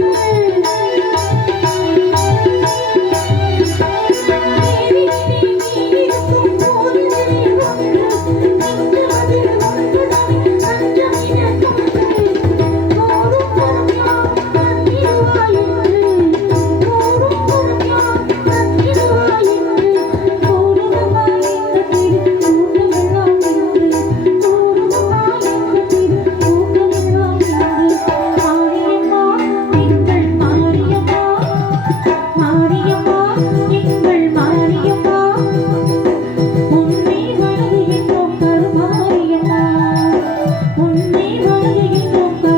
Música 你梦与你